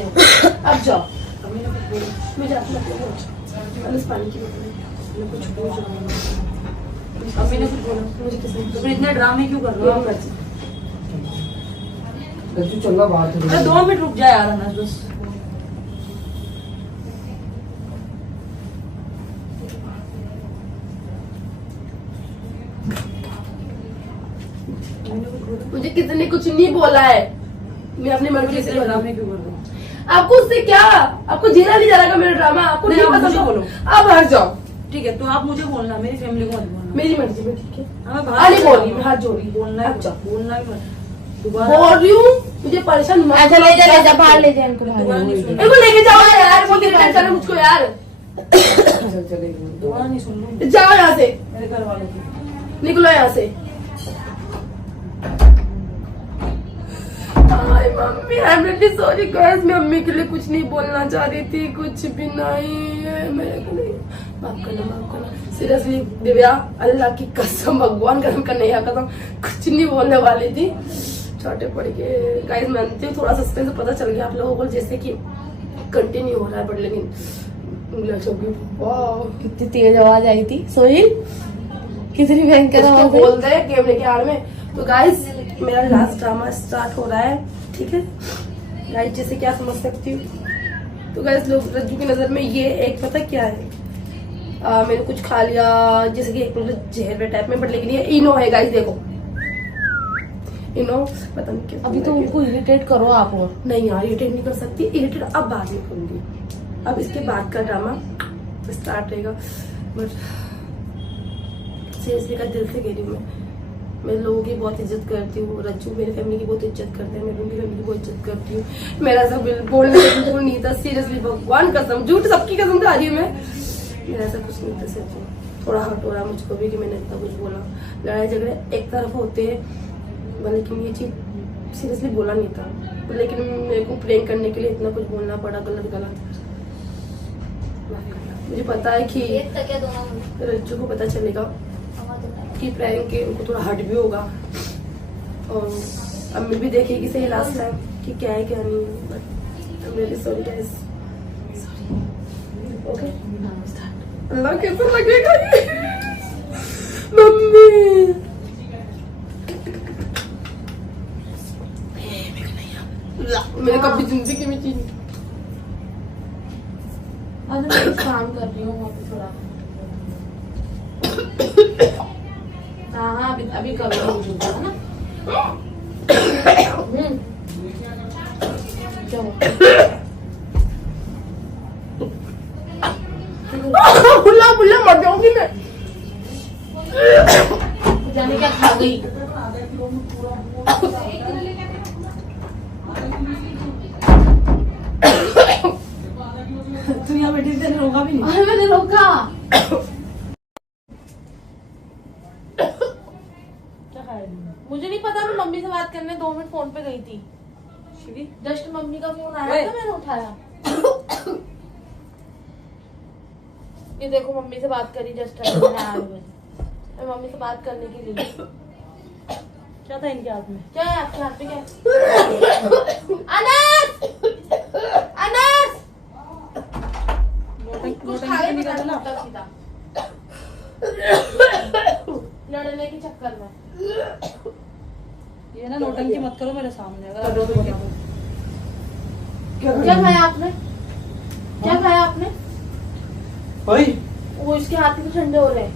अब जाओ, अम्मी ने कुछ बोला? मुझे अपना पानी की बोतल है। कुछ बोल अम्मी ने कुछ बोला? मुझे किसी ने तो फिर इतने ड्रामे क्यों कर रहे हो? मेरी मर्जी। तू चल ना बाहर थोड़ी अरे देर। 2 मिनट रुक जाए यार अनस, बस। मुझे किसी ने कुछ नहीं बोला है, मैं अपनी मर्जी से कर रहा हूँ। ड्रामे क्यों कर रहे हो? आपको उससे क्या, आपको झेला नहीं जा रहा मेरा ड्रामा, आपको नहीं, नहीं आप पता मुझे तो बोलो। आप बाहर जाओ, ठीक है, तो आप मुझे बोलना, मेरी फैमिली को मत बोलना। मेरी मर्जी में, ठीक है? हमें अरे बोल रही, मैं हाथ जोड़ रही, बोलना है, आप जाओ। बोलना भी मत। दोबारा बोल रही हूँ, मुझे परेशान मत अच्छा करो। ले जा बाहर ले जा इनको दोबारा नहीं सुनना, इनको लेके जाओ यार, वो इरिटेट कर रहे हैं मुझको यार। चल चलेगी। दोबारा नहीं सुनना जाओ यहाँ से, मेरे घर वालों की। निकलो यहाँ से। हाँ, mummy I am really sorry guys, मैं मम्मी के लिए कुछ नहीं बोलना चाह रही थी, कुछ भी नहीं है मेरे को, नहीं माफ करना सीरियसली दिव्या, अल्लाह की कसम, भगवान कसम का नहीं कसम, कुछ नहीं बोलने वाली थी, छोटे पड़ गए गाइस। मानती हूँ थोड़ा सस्पेंस पता चल गया आप लोगों को, जैसे कि कंटिन्यू हो रहा है, बट लेकिन कितनी तेज आवाज आई थी सोहिल, कितनी भयंकर आवाज बोल रहे हैं कैमरे के आड़ में। तो गाइस मेरा लास्ट ड्रामा स्टार्ट हो रहा है, ठीक है गाइस, जैसे क्या समझ सकती हूँ। तो गाइस लोग रज्जू की नजर में ये एक पता क्या है, मैंने कुछ खा लिया जैसे कि एक जहर टाइप में, बट लेकिन ये इनो है गाइस, देखो इनो, पता नहीं क्या। अभी तो उनको इरिटेट करो आप, और नहीं यार इरिटेट नहीं कर सकती, इरिटेट अब बाद में करूंगी, अब इसके बाद का ड्रामा स्टार्ट रहेगा। बट सीरियसली का दिल से कह रही हूँ मैं लोगों की बहुत इज्जत करती हूँ, रज्जू मेरी फैमिली की बहुत इज्जत करते हैं, मैं उनकी फैमिली की बहुत इज्जत करती हूँ, मेरा सब बोलने बिल्कुल नहीं था, सीरियसली भगवान कसम, झूठ सबकी कसम खा रही हूँ मैं, मेरा ऐसा कुछ नहीं था, सिर्फ थोड़ा हर्ट हो रहा मुझको भी कि मैंने इतना कुछ बोला। लड़ाई झगड़े एक तरफ होते हैं, लेकिन ये चीज सीरियसली बोला नहीं था, लेकिन मेरे को प्रेम करने के लिए इतना कुछ बोलना पड़ा, गलत। मुझे पता है कि रज्जू को पता चलेगा कि प्रैंक के उनको थोड़ा हर्ट भी होगा, और अम्मी भी देखेगी सही लास्ट टाइम कि क्या है क्या नहीं है, but I am really sorry guys, okay. Allah कैसा लगेगा ये मम्मी, मैंने कभी जिंदगी में चीज अरे मैं काम कर रही हूँ वहाँ पे थोड़ा। हाँ अभी कर रही हूँ, है ना। क्या बुला मर जाऊंगी मैं, जाने क्या खा गई। तू यहाँ बैठी थी, रोका भी नहीं। अरे मैंने रोका, क्या खाया तुमने? मुझे नहीं पता, मैं मम्मी से बात करने 2 मिनट फोन पे गई थी, शिवी जस्ट मम्मी का फोन आया था, मैंने उठाया। ये देखो मम्मी से बात करी जस्ट मैंने आया, मैं मम्मी से बात करने के लिए। क्या था इनके हाथ में? क्या है आपके हाथ में, क्या? अनस अनस कुछ खा के निकाल निकाल ना। सीधा लड़ने के चक्कर में। ये ना नौटंकी मत करो मेरे सामने, अगर आप तो बता दो। क्या खाया आपने, क्या खाया आपने? भाई वो इसके हाथ भी ठंडे हो रहे हैं।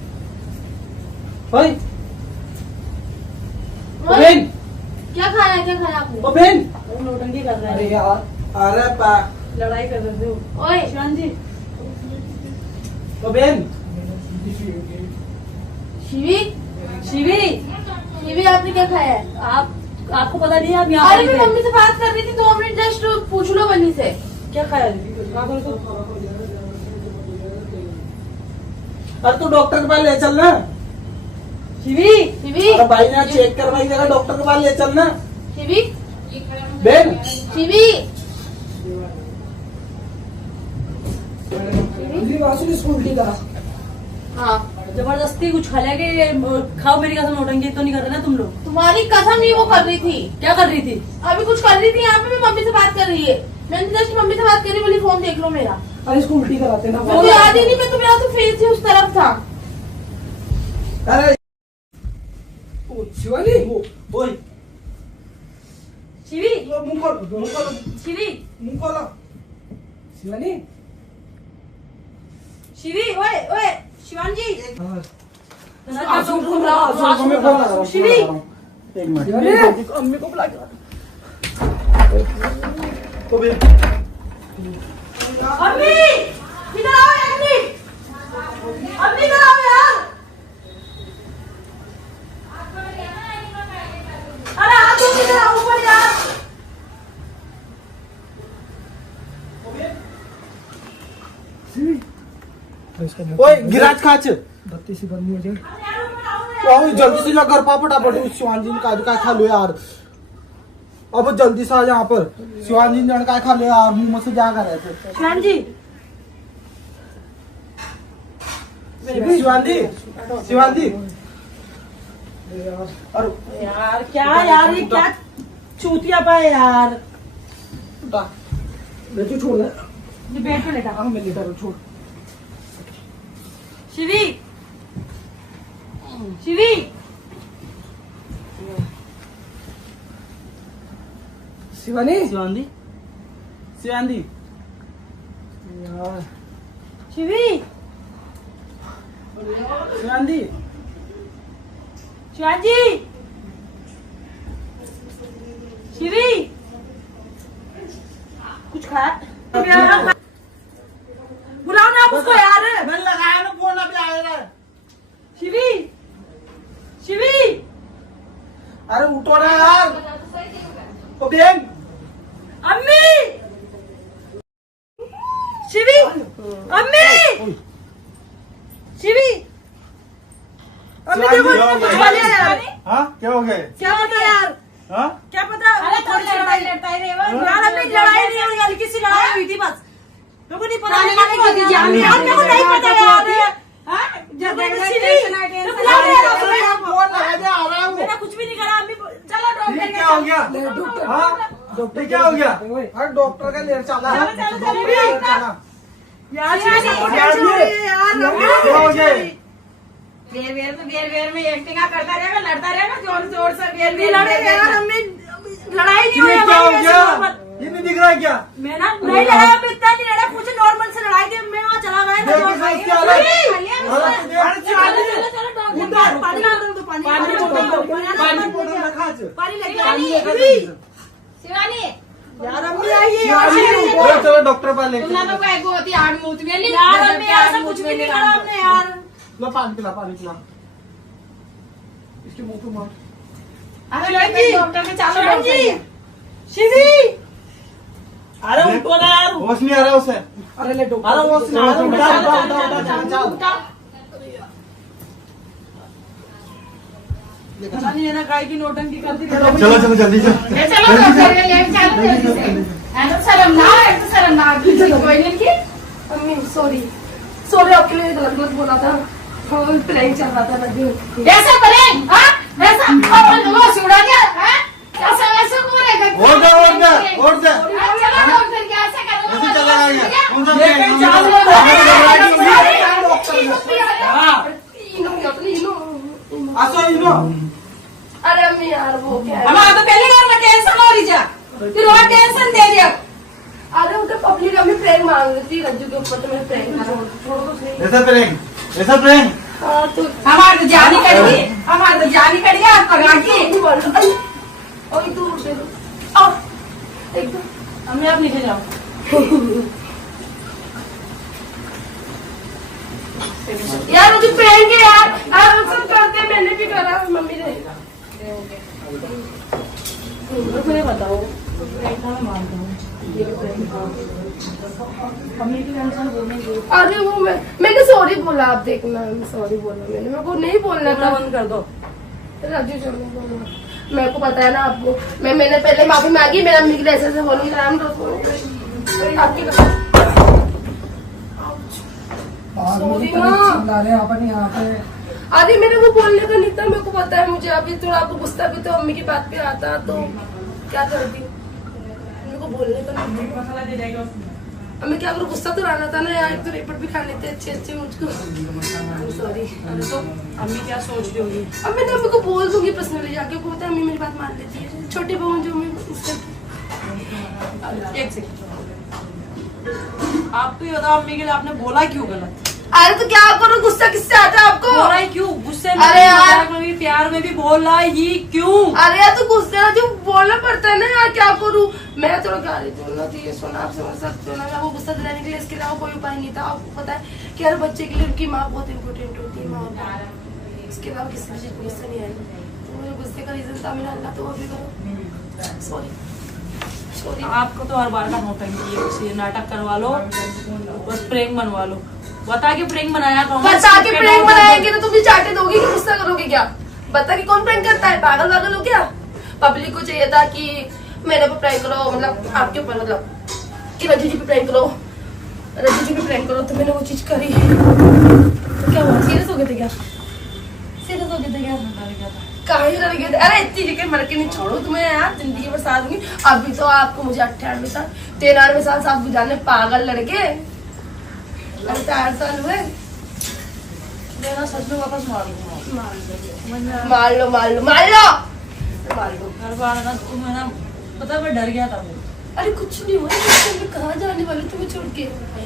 भाई ओए, क्या खाया आपने? ओ बहन, वो नौटंकी कर रहे अरे हैं, यार अरे पा लड़ाई कर रहे थे। ओए शिवान जी, ओ बहन, शिवी शिवी शिवी आपने क्या खाया है? आपको पता नहीं है, आप यहाँ अरे मैं पे मम्मी से बात कर रही थी, 2 मिनट जस्ट पूछ लो बनी से। क्या खाया? हाँ बोलो तो। अरे तू डॉक्टर के पास ले चल ना। शिवी शिवी अरे भाई ना चेक करवाई जगह डॉक्टर के पास ले चल ना। शिवी बहन शिवी उल्टी करा। हाँ जबरदस्ती कुछ खा लिया कि खाओ, मेरी कसम नौटंकी तो नहीं कर रहे ना तुम लोग। तुम्हारी कसम ही वो कर रही थी, क्या कर रही थी? अभी कुछ कर रही थी यहाँ पे, मैं मम्मी से बात कर रही है, मैंने जस्ट मम्मी से बात करी, बोली फोन देख लो मेरा। अरे इसको उल्टी कराते ना। मुझे याद ही नहीं, मैं तो मेरा तो फेस ही उस तरफ था। अरे शिवानी ओए शिवी मुंह खोलो शिवी मुंह खोलो। शिवानी शिवी ओए ओए शिवान जी, शिवी एक मिनट अम्मी को बुला के ओ बहन अम्मी इधर आओ, एक मिनट, अम्मी इधर आओ यार। अरे आप लोग इधर आओ ऊपर यार। ओए गिराज खाच बत्ती से बंद हो जाए। ओए जल्दी से लग घर पा फटाफट उस शिवान जी ने काजू का खा लो यार। अब जल्दी से आ जा यहाँ पर। शिवान जी ने काय खा लिया यार, मुंह से जा कर रहे थे। शिवान जी, शिवान जी, शिवान जी, अरे यार क्या यार, ये क्या चूतिया पाए यार। तू छोड़ दे। ये बेड पे लेटा। हाँ मैं लेटा हूँ, छोड़। शिवी, शिवी, शिवानी, शिवान जी, शिवान जी यार, शिवी, शिवान जी, शिवान जी, शिवी, कुछ खाया? बुलाओ ना आप उसको यार। मैंने लगाया ना फोन, अभी आएगा। शिवी, शिवी, अरे उठो ना यार। ओ बेन, अम्मी, शिवी, अम्मी, शिवी, अम्मी देखो शिवानी, कुछ खा लिया यार। हाँ क्या हो गया? क्या पता यार, हाँ क्या पता। अरे थोड़ी सी लड़ाई लड़ता है यार, अम्मी लड़ाई नहीं हुई, हल्की सी लड़ाई हुई थी बस। मेरे को नहीं पता यार, मेरे को नहीं पता यार। जब फोन लगा दे, आ रहा हूँ। मैंने कुछ भी नहीं करा अम्मी। चलो डॉक्टर ये क्या हो गया? हाँ डॉक्टर क्या हो गया? अरे डॉक्टर का लेट चला। चलो, चला। यार क्या हो गया? बेर में एक्टिंग करता रहेगा, लड़ता रहेगा जोर जोर से। बेर यार अम्मी, लड़ाई नहीं हुई ये क्या हो हमारी, गया? ऐसे मत। ये नहीं दिख रहा क्या? मैं ना नहीं लड़ा, मैं इतना नहीं लड़ा, कुछ नॉर्मल से लड़ाई थी। मैं वहाँ चला गया था। देखो जोर से। इसकी हालत। अरे, हालत देख। चलो डॉक्टर, पानी ला दो, पानी पानी बोतल रखा है। पानी लेके पानी आई। लेकर दे। शिवानी यार अम्मी आई है शिवानी, यार। ओ, चलो डॉक्टर पास लेके तुमने तो काय को होती आड़ मूत में नहीं यार अम्मी ऐसा कुछ भी नहीं करा हमने यार। लो पानी पिला, पानी पिला। इसके मुंह पे मार। अरे डॉक्टर के चालू शिवान जी, शिवी, अरे उठो ना यार। होश नहीं आ रहा उसे। अरे ले डॉक्टर। अरे वो सुना चलो, उठा, चलो, उठा, चलो, उठा, चलो, उठा, चलो। उठा। पता नहीं है ना काय की नोटंकी करती चलो चलो जल्दी चलो। चलो डॉक्टर के लिए चालू जल्दी से ऐसा शर्म ना कोई नहीं की अम्मी सॉरी आपके लिए गलत बोला था। हाँ प्रैंक चल रहा था नदी में। ऐसा करें हाँ ऐसा अपन वो सुड़ा क्या हाँ ऐसा ऐसा करेगा और जा। चलो डॉक्टर के ऐसा करो ऐसे चला गया। कौन सा ये पेन? कहीं चालू हम है। आसो इनो। अरे अम्मी यार वो क्या है, हमारा तो पहले बार में टेंशन हो रही जा, फिर और टेंशन दे दिया। अरे वो तो पब्लिक अम्मी प्रैंक मांग रही थी रज्जू के ऊपर, तो मैंने प्रैंक करा। छोड़ो तो सही। ऐसा प्रेम। हाँ तो हमारे तो जानी करिए, हमारे तो जानी करिए, आप पगा की। और तू दे दो आओ एकदम। अम्मी आप नीचे जाओ। यार मुझे प्रैंक है यार, आप सब करते हैं, मैंने भी करा, मम्मी ने। मुझे बताओ, मैं मानता हूँ अम्मी की टेंशन बोलने की। अरे वो मैंने सॉरी बोला, आप देखना सॉरी बोला मैंने, मेरे को नहीं बोलना था। बंद कर दो। राजू चलो बोलो, मेरे को पता है ना आपको, मैंने पहले माफी मांगी, मेरे अम्मी के लिए ऐसे बोलूंगी राम आपकी Sorry ना। यहाँ पे अरे मेरे को बोलने का नहीं था, मेरे को पता है, मुझे अभी थोड़ा आपको गुस्सा भी तो अम्मी की बात पे आता तो क्या करती, मेरे को बोलने का नहीं था। मसाला दे जाएगा। अम्मी क्या करूँ, गुस्सा तो रहना था ना यार, एक तो रेपट भी खा लेते अच्छे मुझको। सॉरी। अरे तो अम्मी क्या सोच रही होगी? अब मैं अम्मी को बोल दूंगी पर्सनली जाके, को पता है अम्मी मेरी बात मान लेती है, छोटी बहन जो मैं उससे। एक सेकंड, आप तो ये बताओ अम्मी के लिए आपने बोला क्यों गलत? अरे तो क्या करूँ, गुस्सा किससे आता है आपको? बोला ही क्यों? गुस्से में अरे भी, यार। मजाक में भी, प्यार में भी बोला ही क्यों? अरे यार तो गुस्से ना जो बोलना पड़ता है ना यार, क्या करूँ मैं, थोड़ा गाली बोलना चाहिए, सुना आप समझ सकते हो ना, मैं वो गुस्सा दिलाने के लिए इसके अलावा कोई उपाय नहीं था। आपको पता है कि हर बच्चे के लिए उनकी माँ बहुत इम्पोर्टेंट होती है, माँ, इसके अलावा किसी चीज को गुस्सा नहीं आएगा। तो मुझे गुस्से का रीजन था मेरा, अल्लाह तो वो भी करो। सॉरी। आपको तो हर बार का नौटंकी है, बस ये नाटक करवा लो, बस प्रैंक बनवा लो, बता के प्रैंक बनाया तो बता के प्रैंक बनाएंगे तो तुम भी चाटे दोगे कि गुस्सा करोगे क्या? बता के कौन प्रैंक करता है, पागल वागल हो क्या? पब्लिक को चाहिए था कि मेरे पे प्रैंक करो, मतलब आपके ऊपर, मतलब कि रज्जू जी पे प्रैंक करो, रज्जू जी पे प्रैंक करो, तो मैंने वो चीज करी। तो क्या हुआ, सीरियस हो गए थे क्या? सीरियस हो गए थे क्या? काहे डर गए थे? अरे इतनी लेके मर के नहीं छोड़ो तुम्हें यार, जिंदगी भर साथ दूंगी। अभी तो आपको मुझे 98 साल 93 साल साथ गुजारने, पागल लड़के। अरे 4 साल हुए। मेरा सच में वापस मार लो, मार लो मार लो मार लो मार लो। हर बार ना तुम्हें ना पता, मैं डर गया था वो। अरे कुछ नहीं हुआ, मैं कहाँ जाने वाली तुम्हें छोड़ के?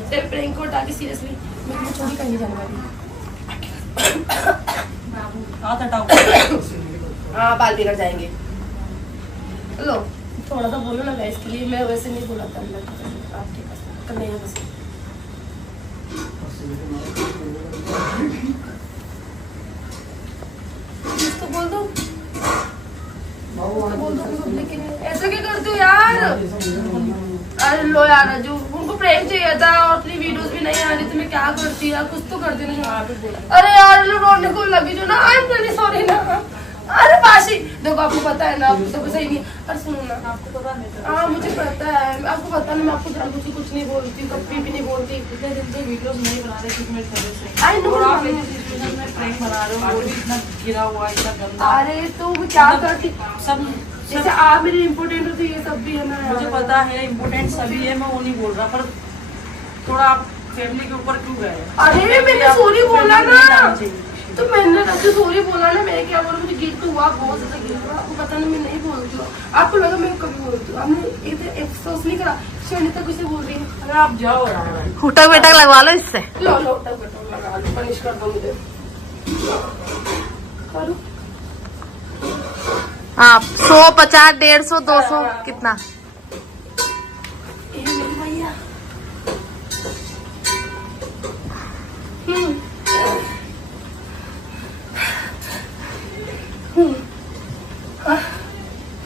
तेरे प्रैंक को हटा के सीरियसली मैं तुम्हें छोड़ के कहीं नहीं जाने वाली। हाथ हटाओ। हाँ बाल बिगड़ जाएंगे। लो थोड़ा सा बोलो ना गाइस के लिए, मैं वैसे नहीं बोला था अल्लाह की कसम, आपके कसम करने हैं बस। तो बोल दो, बोल दो, लेकिन ऐसा क्या करते हो यार? अरे लो यार राजू, उनको प्रेम चाहिए था और अपनी वीडियोस भी नहीं आ रही थी, मैं क्या करती यार, कुछ तो करती नहीं। अरे यार रोने को लगी जो ना, आई एम रियली सॉरी ना। अरे बाशी देखो, आपको पता है ना, आपको तो सही नहीं। अरे सुनो ना, आपको पता नहीं था? हाँ मुझे पता है, आपको पता नहीं, मैं आपको जानबूझ के कुछ नहीं बोलती, कभी भी नहीं बोलती। इतने दिन से वीडियोस नहीं बना रहे क्योंकि मेरी तबीयत सही नहीं। I know. और आप ऐसी सिचुएशन में प्रैंक बना रहे हो, वो भी इतना गिरा हुआ, इतना गंदा। अरे तो वो क्या करती, सब जैसे आप मेरी इम्पोर्टेंट होती है, ये सब भी है ना। मुझे पता है इम्पोर्टेंट सभी है, मैं वो नहीं बोल रहा, पर थोड़ा आप फैमिली के ऊपर क्यों गए? अरे मैंने सॉरी बोला ना, तो मैंने आपसे सॉरी बोला ना, मैं क्या बोलूं, मुझे गिल्ट हुआ, बहुत ज्यादा गिल्ट हुआ। आपको पता नहीं मैं नहीं बोलती हूँ, आपको लगा मैं कभी बोलती हूँ, आपने इधर अफसोस नहीं करा। सुनीता कुछ बोल रही है, अरे आप जाओ यार, हुटक बेटक लगवा लो इससे। लो लो तक बेटा लगा लो, पनिश कर दो मुझे। करो आप 100, 50, 150, 200 कितना? ये मेरी भैया।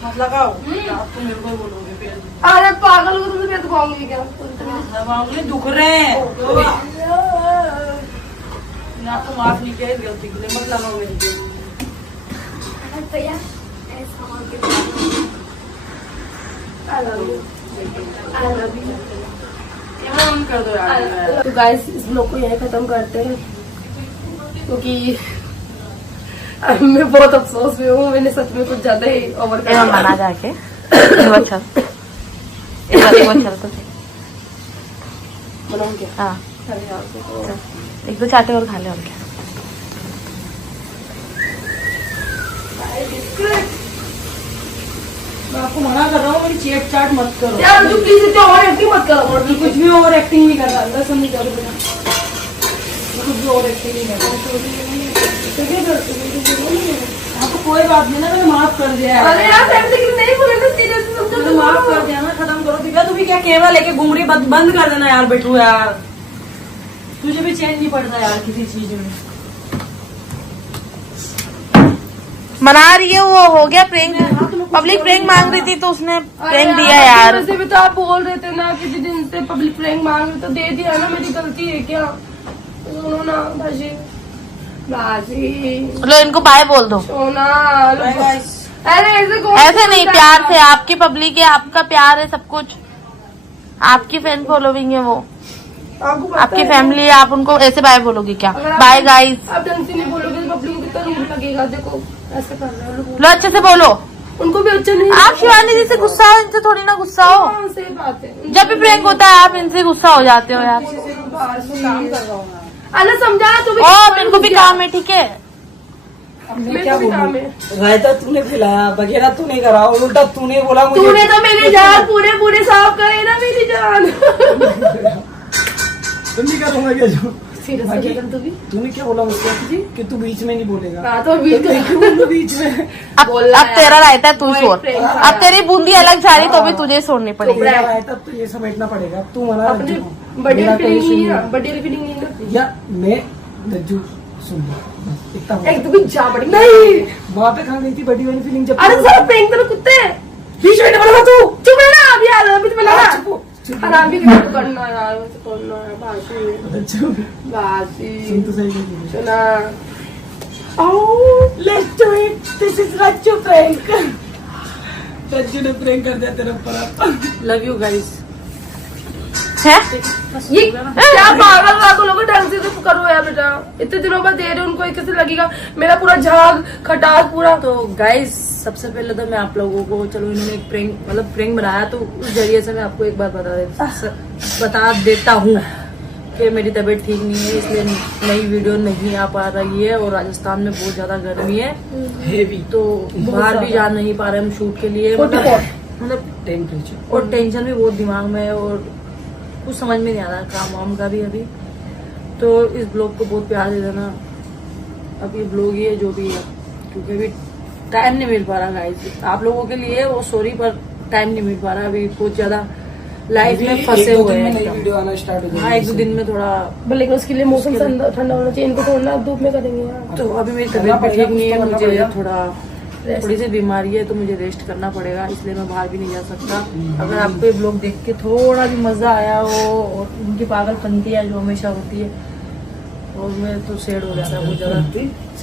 हाथ लगाओ। आप तो मेरे को ही बोलोगे फिर। अरे पागल हो तुम, तो दबाऊंगी क्या? दबाओगे, दुख रहे हैं। मैंने आपको माफ नहीं किया इस गलती के लिए, मत लगाओ मेरे को। I love you. I love you. Camera on कर दो यार। तो गाइस इस ब्लॉग को यहीं खत्म करते हैं, क्योंकि मैं बहुत अफसोस में हूँ, मैंने सच में कुछ ज्यादा ही ओवर कर एवं बना जाके वो चल वो चल तो सही। बनाऊं क्या? हाँ अरे यार तो 1-2 चाटे और खा ले और क्या। मैं आपको मना कर रहा हूँ, मेरी चेट चाट मत करो यार जो प्लीज इतना और एक्टिंग मत करो, और कुछ भी ओवर एक्टिंग नहीं कर रहा, अंदर से नहीं करो बेटा, कुछ भी ओवर एक्टिंग नहीं कर रहा। आपको कोई बात नहीं ना, मैंने माफ कर दिया है। अरे यार ऐसे क्यों नहीं बोले ना, सीरियसली समझो, मैंने माफ कर दिया ना, खत्म करो। दिव्या तू भी क्या कैमरा लेके घूम रही, बंद कर देना यार बेटू यार, तुझे भी चैन नहीं पड़ता यार किसी चीज में। मना रही है वो, हो गया प्रैंक, पब्लिक प्रैंक मांग रही थी तो उसने प्रैंक दिया यार। वैसे भी तो आप बोल रहे थे ना कि दिन से पब्लिक प्रैंक मांग रहे, तो दे दिया ना, मेरी गलती है क्या? सुनो ना बाजी, बाजी लो इनको बाय बोल दो। सोना। Bye guys. अरे ऐसे नहीं, प्यार से, आपकी पब्लिक है, आपका प्यार है, सब कुछ आपकी फैन फॉलोइंग है, वो आपको पता आपकी है फैमिली है, आप उनको ऐसे बाय बोलोगे क्या? अगर आप- बाय गाइस। आप ढंग से नहीं बोलोगे तो पब्लिक को कितना रूड लगेगा। देखो ऐसे कर रहे हो लोग, लो अच्छे से बोलो। उनको भी अच्छा नहीं। आप शिवानी जी से गुस्सा हो, इनसे थोड़ी ना गुस्सा हो। हाँ, सही बात है। जब भी प्रैंक होता है आप इनसे गुस्सा हो जाते हो यार। काम कर रहा हूँ मैं। अरे समझा तो भी, और मेरे को भी काम है, ठीक है? मैं मेरे क्या को भी काम बोलूं? है। रायता तूने खिलाया, वगैरह तूने करा, और उल्टा तूने बोला मुझे। तूने तो मेरी जान पूरे पूरे साफ करे ना, मेरी जान। तुम नहीं करूंगा क्या जो? सीरियस हो गया तू भी। तूने क्या बोला मुझसे कि तू बीच में नहीं बोलेगा? हाँ तो बीच मैं क्यों बोलूं बीच में? अब तेरा रायता है, तू वो एक छोड़। prank था। अब तेरी बूंदी अलग जा रही तो भी तुझे छोड़नी पड़ेगी। मेरा रायता तो ये समेटना पड़ेगा। तू मना अपनी रज्जू को। बड़ी मेरा कोई फीलिंग सीन नहीं है, नहीं। बड़ी फीलिंग नहीं है। या मैं रज्जू सुन लो, बस इतना बोल। एक तो भी जा बड़ी नहीं। वहाँ पे कहाँ गई थी बड़ी वाली फीलिंग जब? अरे सारा प्रैंक तेरे कुत्ते बीच में नहीं बोला तू। चुप है ना, अभी यार अभी तो मिला ना। चुप हो, चुप हो। हराम भी करना यार, वैसे करना है बासी रज्जू बासी। सुन तो सही नहीं। सुना Oh, let's do it. This is Raju prank. कंजू ने प्रैंक कर दिया तेरे ऊपर। Love you guys. है ये क्या पागल लोगों ढंग से तो करो यार बेटा, इतने दिनों बाद दे रहे हो उनको, कैसे लगेगा मेरा पूरा झाग खटास पूरा। तो गाइस सबसे पहले तो मैं आप लोगों को, चलो इन्होंने एक प्रैंक बनाया तो उस जरिए से मैं आपको एक बात बता देता हूँ कि मेरी तबीयत ठीक नहीं है, इसलिए नई वीडियो नहीं आ पा रही है। और राजस्थान में बहुत ज्यादा गर्मी है तो बाहर भी जा नहीं पा रहे हम शूट के लिए, मतलब टेम्परेचर और टेंशन भी बहुत दिमाग में है और कुछ समझ में नहीं आ रहा काम वाम का भी अभी। तो इस ब्लॉग को बहुत प्यार दे देना। अब ये ब्लॉग ही है जो भी है, क्योंकि अभी टाइम नहीं मिल पा रहा गाइस आप लोगों के लिए, वो सॉरी पर टाइम नहीं मिल पा रहा, अभी बहुत ज्यादा लाइफ में फंसे हुए हैं। वीडियो आना स्टार्ट हो हाँ 1-2 दिन में थोड़ा, लेकिन उसके लिए मौसम ठंडा होना चाहिए, इनको थोड़ा आप धूप में करेंगे यार। तो अभी मेरी तबीयत भी ठीक नहीं है, मुझे थोड़ी सी बीमारी है तो मुझे रेस्ट करना पड़ेगा, इसलिए मैं बाहर भी नहीं जा सकता। अगर आपको ये ब्लॉग देख के थोड़ा भी मजा आया हो और उनकी पागलपंती है जो हमेशा होती है, और मैं तो सैड हो जाता बहुत ज्यादा,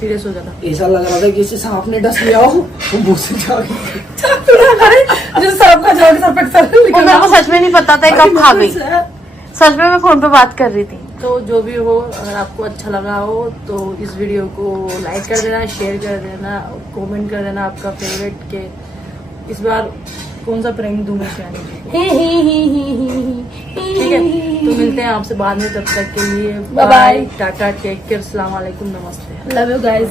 सीरियस हो जाता। ऐसा लग रहा था कि इसे सांप ने डस लिया हो, वो मुंह से जाके जैसे सांप का झाग सर पे सर वो मेरे को सच में नहीं पता था ये कब खा गई, सच में मैं फोन पे बात कर रही थी। तो जो भी हो, अगर आपको अच्छा लगा हो तो इस वीडियो को लाइक कर देना, शेयर कर देना, कमेंट कर देना आपका फेवरेट के इस बार कौन सा प्रैंक दूं मैं क्या ठीक है। तो मिलते हैं आपसे बाद में, तब तक के लिए bye bye, tata, take care, अस्सलाम वालेकुम, नमस्ते। Love you guys.